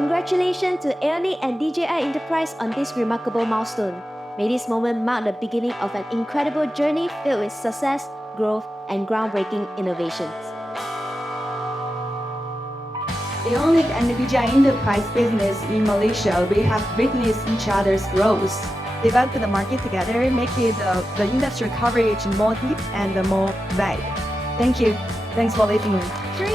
Congratulations to Aonic and DJI Enterprise on this remarkable milestone. May this moment mark the beginning of an incredible journey filled with success, growth, and groundbreaking innovations. Aonic and the DJI Enterprise business in Malaysia, we have witnessed each other's growth. Develop the market together, make the industry coverage more deep and more wide. Thank you. Thanks for listening. 3,